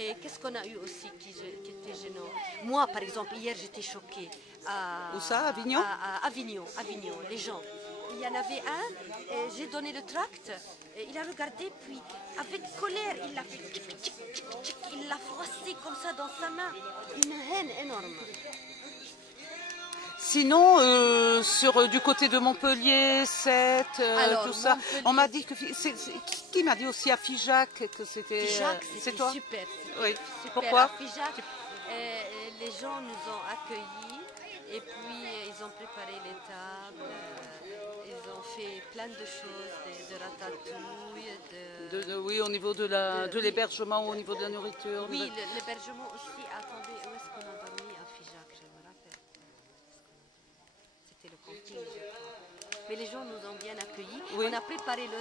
Et qu'est-ce qu'on a eu aussi qui était gênant? Moi, par exemple, hier, j'étais choquée. Où ça, à Avignon? À Avignon, les gens. Il y en avait un, j'ai donné le tract, et il a regardé, puis avec colère, il l'a fait tchic, tchic, tchic, tchic, il l'a froissé comme ça dans sa main. Une haine énorme. Sinon, du côté de Montpellier, Sète, tout ça, Montpellier, on m'a dit que... Qui m'a dit aussi à Figeac que c'était... Figeac, c'est toi? super. Oui. Super. Pourquoi? À Figeac, les gens nous ont accueillis et puis ils ont préparé les tables, ils ont fait plein de choses, de ratatouille, oui, au niveau de l'hébergement, au niveau de la nourriture. Oui, l'hébergement aussi. Attendez, où est-ce qu'on a dormi à Figeac? Je me rappelle. C'était le camping, je crois. Mais les gens nous ont bien accueillis. Oui. On a préparé le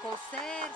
concert,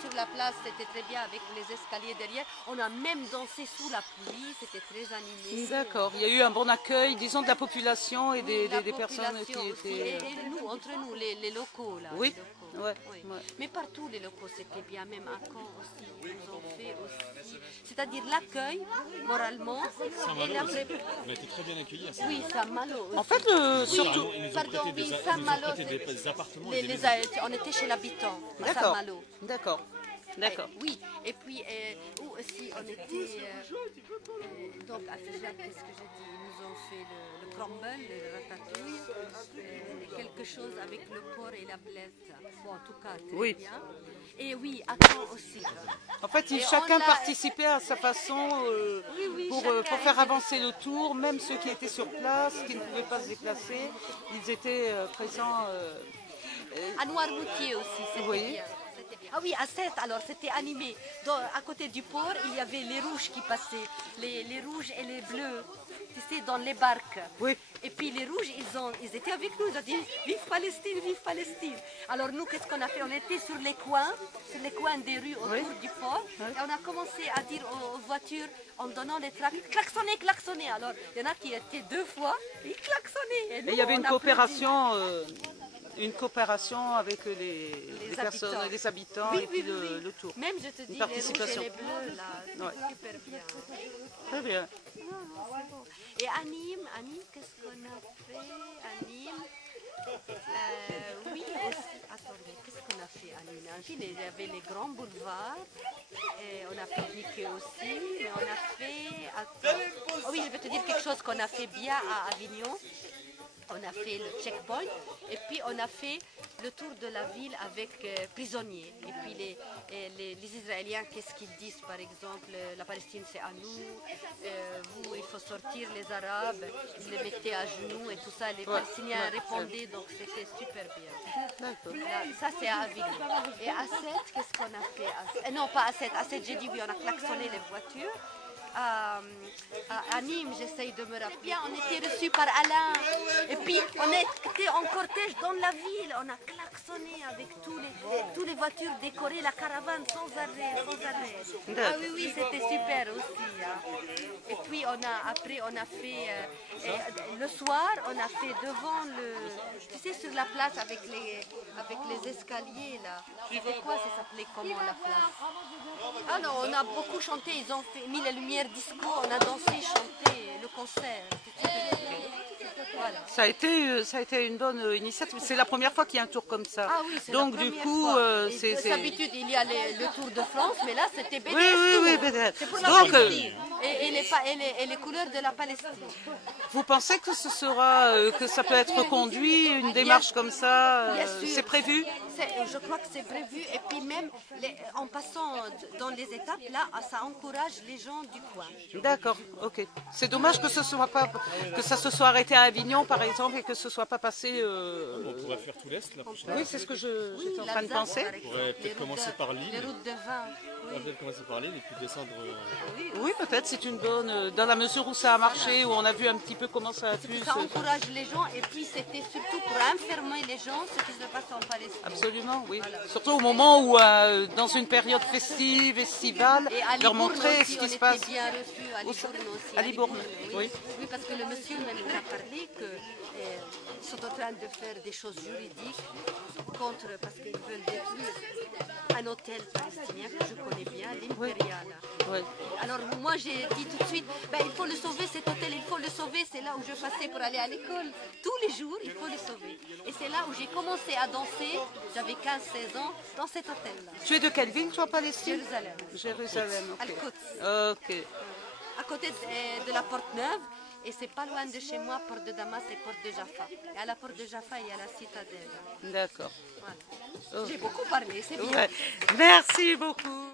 sur la place, c'était très bien avec les escaliers derrière. On a même dansé sous la pluie, c'était très animé. D'accord, il y a eu un bon accueil, disons, de la population et des personnes qui étaient... Et nous, entre nous, les locaux, là. Oui, les locaux. ouais, Oui. ouais. Mais partout, les locaux, c'était bien, même à Caen aussi, ils nous ont fait aussi. C'est-à-dire l'accueil, moralement. On a été très bien accueillis à Saint-Malo. Oui, Saint-Malo. En fait, surtout... Pardon, oui, Saint-Malo, des appartements. on était chez l'habitant à D'accord, Saint-Malo. d'accord, d'accord. Oui, et puis où aussi on était, donc à Figeac, qu'est-ce que j'ai dit? Ils nous ont fait le crumble, le ratatouille, quelque chose avec le porc et la blette. Bon, en tout cas, très bien. Et oui, à Caen aussi. En fait, chacun participait à sa façon pour faire avancer le tour, même ceux qui étaient sur place, qui ne pouvaient pas se déplacer, ils étaient présents. À Noirmoutier aussi, c'était bien. Ah oui, à Sète, alors c'était animé. À côté du port, il y avait les rouges qui passaient, les rouges et les bleus, tu sais, dans les barques. Oui. Et puis les rouges, ils étaient avec nous, ils ont dit vive Palestine, vive Palestine. Alors nous, qu'est-ce qu'on a fait? On était sur les coins des rues autour du port, et on a commencé à dire aux voitures, en donnant les tracts, klaxonnez, klaxonnez. Alors il y en a qui étaient 2 fois, ils klaxonnaient. Et il y avait une coopération avec les personnes, les habitants et puis le tour. Même, je te dis, les rouges et les bleus, là, super bien. Très bien. Et à Nîmes, qu'est-ce qu'on a fait à Nîmes? Oui, aussi, attendez, qu'est-ce qu'on a fait à Nîmes? À Nîmes, il y avait les grands boulevards, et on a pique-niqué aussi, mais on a fait... Attends. Oh oui, je vais te dire quelque chose qu'on a fait bien à Avignon. On a fait le checkpoint et puis on a fait le tour de la ville avec prisonniers. Et puis les Israéliens, qu'est-ce qu'ils disent par exemple? La Palestine c'est à nous, vous il faut sortir les Arabes, ils les mettaient à genoux et tout ça. Les Palestiniens répondaient, donc c'était super bien. Là, ça c'est à Avignon. Et à Sète, qu'est-ce qu'on a fait? Non, pas à Sète. À Sète, j'ai dit oui, on a klaxonné les voitures. À Nîmes, j'essaye de me rappeler. Bien, on était reçus par Alain. Et puis, on était en cortège dans la ville. On a klaxonné avec tous les voitures décorées, la caravane sans arrêt, sans arrêt. Ah oui, c'était super aussi. Hein. Et puis, après, on a fait, le soir, on a fait devant tu sais, sur la place avec les escaliers, là. C'était quoi, ça s'appelait comment, la place? Ah non, on a beaucoup chanté, ils ont mis les lumières disco, on a dansé, chanté, le concert. Voilà. Ça a été une bonne initiative. C'est la première fois qu'il y a un tour comme ça. Ah oui, c'est donc la du première coup, fois. D'habitude, il y a le Tour de France, mais là, c'était BDS. Oui, c'est pour la Palestine. Et les couleurs de la Palestine. Vous pensez que que ça peut être conduit, une démarche comme ça? C'est prévu? Je crois que c'est prévu. Et puis même, en passant dans les étapes, là, ça encourage les gens du coin. D'accord, ok. C'est dommage que ça se soit arrêté à Avignon, par exemple, et que ce ne soit pas passé... On pourrait faire tout l'Est, la prochaine. Oui, c'est ce que j'étais en train de penser. On pourrait peut-être commencer par Lille. Les routes de vin. On va peut-être commencer par Lille et puis descendre... Oui, peut-être, c'est une bonne... Dans la mesure où ça a marché, où on a vu un petit peu comment ça a pu... Ça encourage les gens, et puis c'était surtout pour informer les gens ce qui se passe en Palestine. Absolument, oui. Voilà. Surtout au moment où, dans une période festive, estivale, leur montrer ce qui se passe. Bien reçu à Libourne aussi. À Libourne, oui. Oui, parce que le monsieur même nous a parlé qu'ils sont en train de faire des choses juridiques contre, parce qu'ils veulent détruire un hôtel palestinien que je connais bien, l'Imperial. Oui. Alors moi j'ai dit tout de suite, il faut le sauver cet hôtel, il faut le sauver, c'est là où je passais pour aller à l'école. Tous les jours, il faut le sauver. Et c'est là où j'ai commencé à danser, j'avais 15-16 ans, dans cet hôtel-là. Tu es de quelle ville, toi, Palestine? Jérusalem. Jérusalem, ok. Al-Quds. Ok. À côté de la Porte Neuve, et c'est pas loin de chez moi, Porte de Damas et Porte de Jaffa. Et à la Porte de Jaffa, il y a la citadelle. D'accord. Voilà. J'ai beaucoup parlé, c'est bien. Ouais. Merci beaucoup.